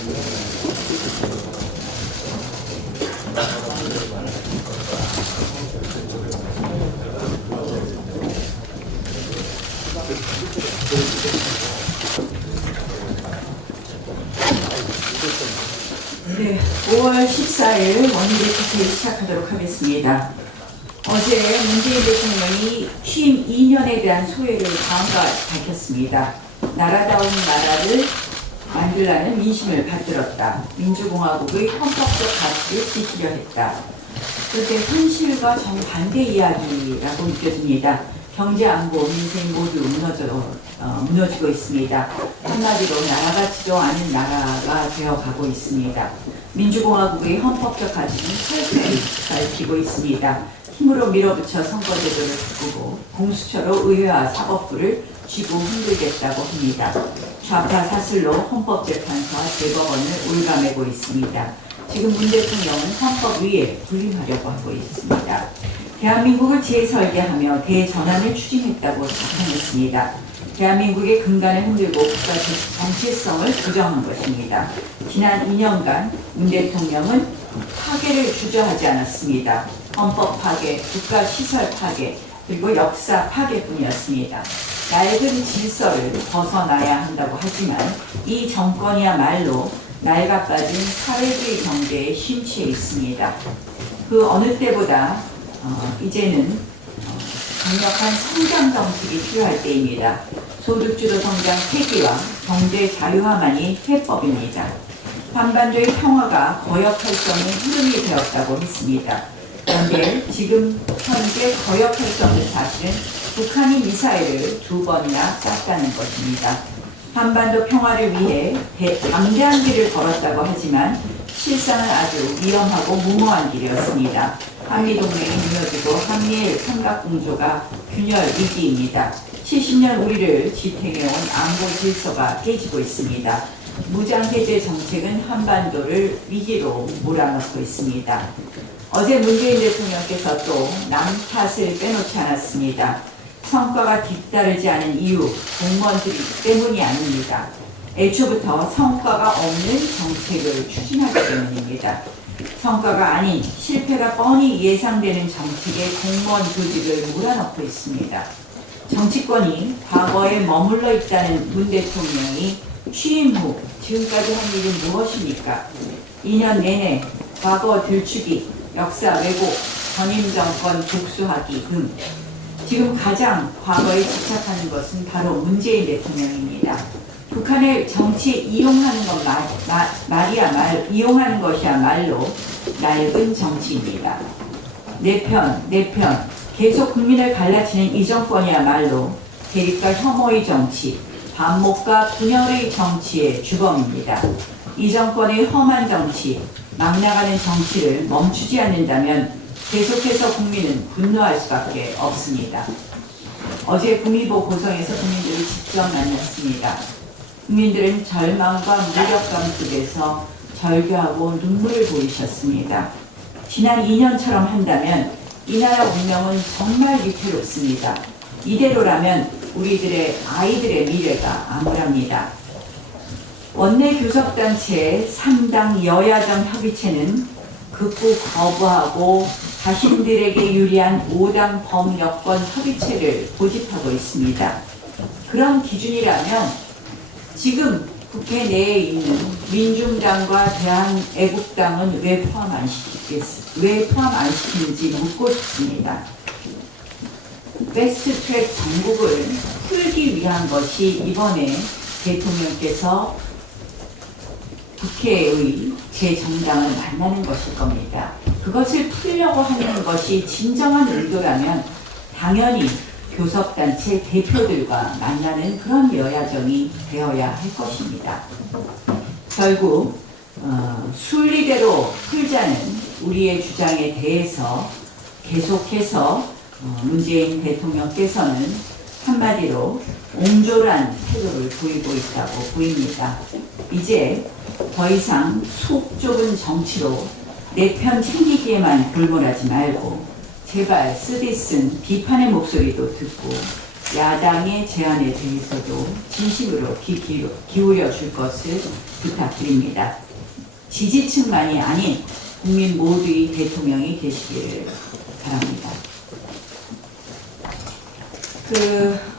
네, 5월 14일 원내대 국회를 시작하도록 하겠습니다. 어제 문재인 대통령이 취임 2년에 대한 소회를 다음과 밝혔습니다. 나라다운 나라를 만들라는 민심을 받들었다. 민주공화국의 헌법적 가치를 지키려 했다. 그런데 현실과 정반대 이야기라고 느껴집니다. 경제, 안보, 민생 모두 무너지고 있습니다. 한마디로 나라같지도 않은 나라가 되어가고 있습니다. 민주공화국의 헌법적 가치는 철저히 밝히고 있습니다. 힘으로 밀어붙여 선거제도를 바꾸고 공수처로 의회와 사법부를 쥐고 흔들겠다고 합니다. 좌파 사슬로 헌법재판소와 대법원을 올가매고 있습니다. 지금 문 대통령은 헌법 위에 군림하려고 하고 있습니다. 대한민국을 재설계하며 대전환을 추진했다고 자평했습니다. 대한민국의 근간을 흔들고 국가 정체성을 부정한 것입니다. 지난 2년간 문 대통령은 파괴를 주저하지 않았습니다. 헌법 파괴, 국가 시설 파괴, 그리고 역사 파괴뿐이었습니다. 낡은 질서를 벗어나야 한다고 하지만 이 정권이야말로 낡아빠진 사회주의 경제에 심취해 있습니다. 그 어느 때보다 이제는 강력한 성장 정책이 필요할 때입니다. 소득주도 성장 폐기와 경제 자유화만이 해법입니다. 한반도의 평화가 거역 활성의 흐름이 되었다고 했습니다. 그런데 지금 현재 거역 활성의 사실은 북한이 미사일을 2번이나 쐈다는 것입니다. 한반도 평화를 위해 담대한 길을 걸었다고 하지만 실상은 아주 위험하고 무모한 길이었습니다. 한미동맹이 무너지고 한미일 삼각공조가 균열 위기입니다. 70년 우리를 지탱해온 안보 질서가 깨지고 있습니다. 무장해제 정책은 한반도를 위기로 몰아넣고 있습니다. 어제 문재인 대통령께서 또 남 탓을 빼놓지 않았습니다. 성과가 뒤따르지 않은 이유, 공무원들이 때문이 아닙니다. 애초부터 성과가 없는 정책을 추진하기 때문입니다. 성과가 아닌 실패가 뻔히 예상되는 정책에 공무원 조직을 몰아넣고 있습니다. 정치권이 과거에 머물러 있다는 문 대통령이 취임 후 지금까지 한 일은 무엇입니까? 2년 내내 과거 들추기, 역사 왜곡, 전임 정권 복수하기 등 지금 가장 과거에 집착하는 것은 바로 문재인 대통령입니다. 북한을 정치에 이용하는 것 이용하는 것이야말로 낡은 정치입니다. 내 편, 계속 국민을 갈라치는 이 정권이야말로 대립과 혐오의 정치, 반목과 분열의 정치의 주범입니다. 이 정권의 험한 정치, 막 나가는 정치를 멈추지 않는다면 계속해서 국민은 분노할 수밖에 없습니다. 어제 구미보 고성에서 국민들을 직접 만났습니다. 국민들은 절망과 무력감 속에서 절규하고 눈물을 보이셨습니다. 지난 2년처럼 한다면 이 나라 운명은 정말 위태롭습니다. 이대로라면 우리들의 아이들의 미래가 암울합니다. 원내 교섭단체 3당 여야정 협의체는 극구 거부하고 자신들에게 유리한 5당 범여권 협의체를 고집하고 있습니다. 그런 기준이라면 지금 국회 내에 있는 민중당과 대한애국당은 왜 포함 안 시키는지 묻고 싶습니다. 패스트트랙 정국을 풀기 위한 것이 이번에 대통령께서 국회의 제 정당을 만나는 것일 겁니다. 그것을 풀려고 하는 것이 진정한 의도라면 당연히 교섭단체 대표들과 만나는 그런 여야정이 되어야 할 것입니다. 결국 순리대로 풀자는 우리의 주장에 대해서 계속해서 문재인 대통령께서는 한마디로 옹졸한 태도를 보이고 있다고 보입니다. 이제 더 이상 속 좁은 정치로 내 편 챙기기에만 골몰하지 말고 제발 쓰디쓴 비판의 목소리도 듣고 야당의 제안에 대해서도 진심으로 기울여 줄 것을 부탁드립니다. 지지층만이 아닌 국민 모두의 대통령이 되시기를 바랍니다.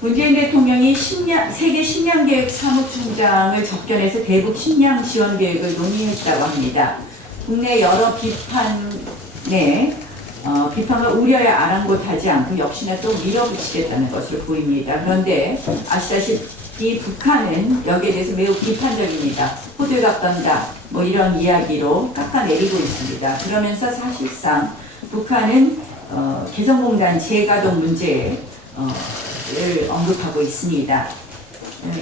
문재인 대통령이 세계 식량계획 사무총장을 접견해서 대북 식량 지원 계획을 논의했다고 합니다. 국내 여러 비판과 우려에 아랑곳하지 않고 역시나 또 밀어붙이겠다는 것으로 보입니다. 그런데 아시다시피 북한은 여기에 대해서 매우 비판적입니다. 호들갑 떤다 뭐 이런 이야기로 깎아내리고 있습니다. 그러면서 사실상 북한은 개성공단 재가동 문제를 언급하고 있습니다.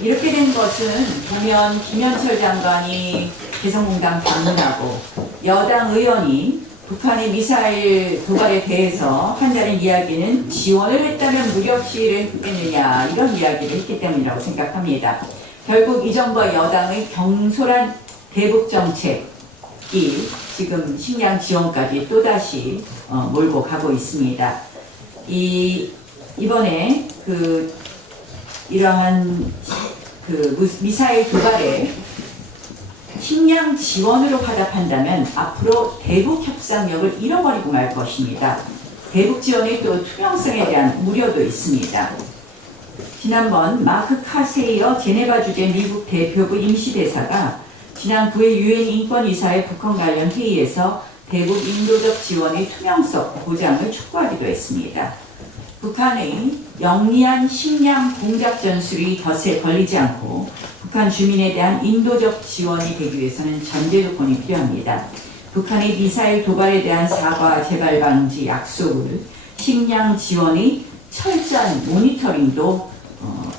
이렇게 된 것은 보면 김현철 장관이 개성공단 방문하고 여당 의원이 북한의 미사일 도발에 대해서 한다는 이야기는 지원을 했다면 무력 시위를 했겠느냐 이런 이야기를 했기 때문이라고 생각합니다. 결국 이 정부와 여당의 경솔한 대북 정책이 지금 식량 지원까지 또다시 몰고 가고 있습니다. 이번에 이러한 미사일 도발에 식량 지원으로 화답한다면 앞으로 대북 협상력을 잃어버리고 말 것입니다. 대북 지원의 또 투명성에 대한 우려도 있습니다. 지난번 마크 카세이어 제네바 주재 미국 대표부 임시대사가 지난 9일 유엔 인권이사회 북한 관련 회의에서 대북 인도적 지원의 투명성 보장을 촉구하기도 했습니다. 북한의 영리한 식량 공작 전술이 덫에 걸리지 않고 북한 주민에 대한 인도적 지원이 되기 위해서는 전제 조건이 필요합니다. 북한의 미사일 도발에 대한 사과 재발 방지 약속을 식량 지원의 철저한 모니터링도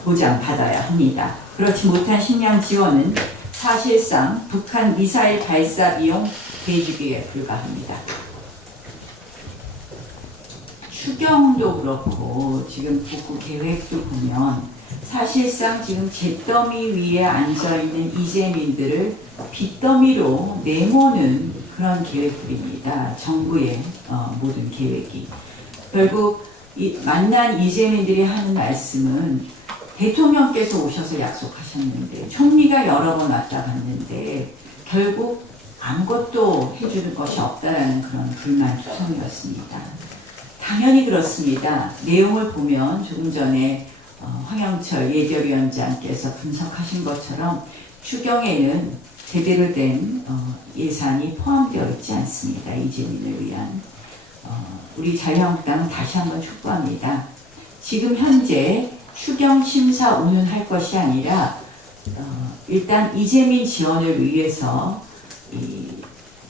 보장받아야 합니다. 그렇지 못한 식량 지원은 사실상 북한 미사일 발사 비용 대주기에 불과합니다. 추경도 그렇고 지금 복구 계획도 보면 사실상 지금 잿더미 위에 앉아있는 이재민들을 빚더미로 내모는 그런 계획들입니다. 정부의 모든 계획이. 결국 만난 이재민들이 하는 말씀은 대통령께서 오셔서 약속하셨는데 총리가 여러 번 왔다 갔는데 결국 아무것도 해주는 것이 없다라는 그런 불만투성이었습니다. 당연히 그렇습니다. 내용을 보면 조금 전에 황영철 예결위원장께서 분석하신 것처럼 추경에는 제대로 된 예산이 포함되어 있지 않습니다. 이재민을 위한. 우리 자유한국당은 다시 한번 촉구합니다. 지금 현재 추경 심사 운운할 것이 아니라 일단 이재민 지원을 위해서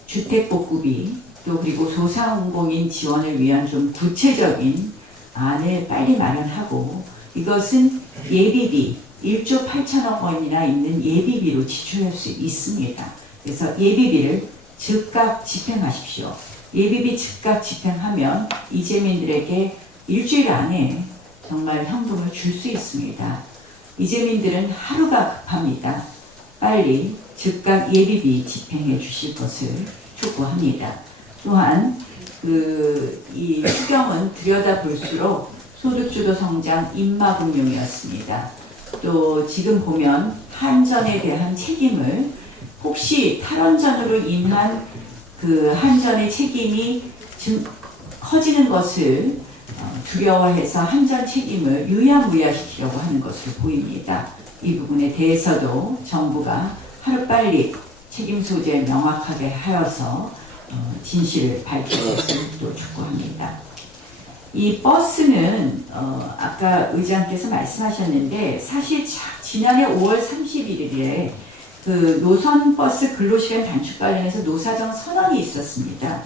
주택복구비 또 그리고 소상공인 지원을 위한 좀 구체적인 안을 빨리 마련하고 이것은 예비비 1조 8천억 원이나 있는 예비비로 지출할 수 있습니다. 그래서 예비비를 즉각 집행하십시오. 예비비 즉각 집행하면 이재민들에게 일주일 안에 정말 현금을 줄 수 있습니다. 이재민들은 하루가 급합니다. 빨리 즉각 예비비 집행해 주실 것을 촉구합니다. 또한 이 추경은 들여다볼수록 소득주도 성장 인마금융이었습니다. 또 지금 보면 한전에 대한 책임을 혹시 탈원전으로 인한 한전의 책임이 커지는 것을 두려워해서 한전 책임을 유야무야시키려고 하는 것으로 보입니다. 이 부분에 대해서도 정부가 하루빨리 책임 소재 명확하게 하여서 진실을 밝힐 것을 또 촉구합니다. 이 버스는 아까 의장께서 말씀하셨는데 사실 지난해 5월 31일에 노선버스 근로시간 단축 관련해서 노사정 선언이 있었습니다.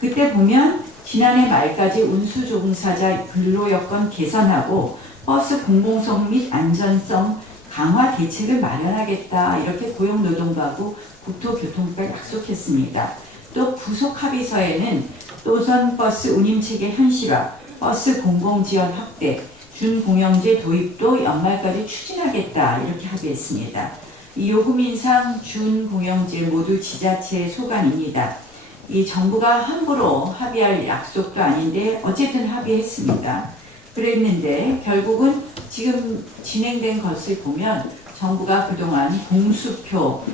그때 보면 지난해 말까지 운수조종사자 근로여건 개선하고 버스 공공성 및 안전성 강화 대책을 마련하겠다 이렇게 고용노동부하고 국토교통부가 약속했습니다. 또 부속 합의서에는 노선버스 운임체계 현실화, 버스 공공지원 확대, 준공영제 도입도 연말까지 추진하겠다 이렇게 합의했습니다. 이 요금 인상, 준공영제 모두 지자체 소관입니다. 이 정부가 함부로 합의할 약속도 아닌데 어쨌든 합의했습니다. 그랬는데 결국은 지금 진행된 것을 보면 정부가 그동안 공수표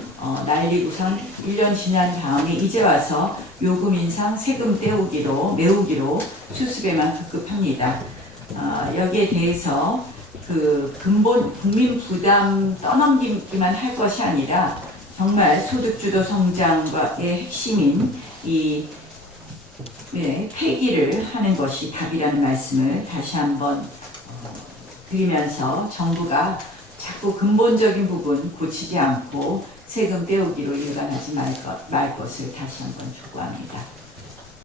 날리고선 1년 지난 다음에 이제 와서 요금 인상, 세금 메우기로 수습에만 급급합니다. 여기에 대해서 그 근본 국민 부담 떠넘기기만 할 것이 아니라 정말 소득주도 성장의 핵심인 이 폐기를 하는 것이 답이라는 말씀을 다시 한번 드리면서 정부가 자꾸 근본적인 부분 고치지 않고 세금 떼우기로 일관하지 말 것을 다시 한번 촉구합니다.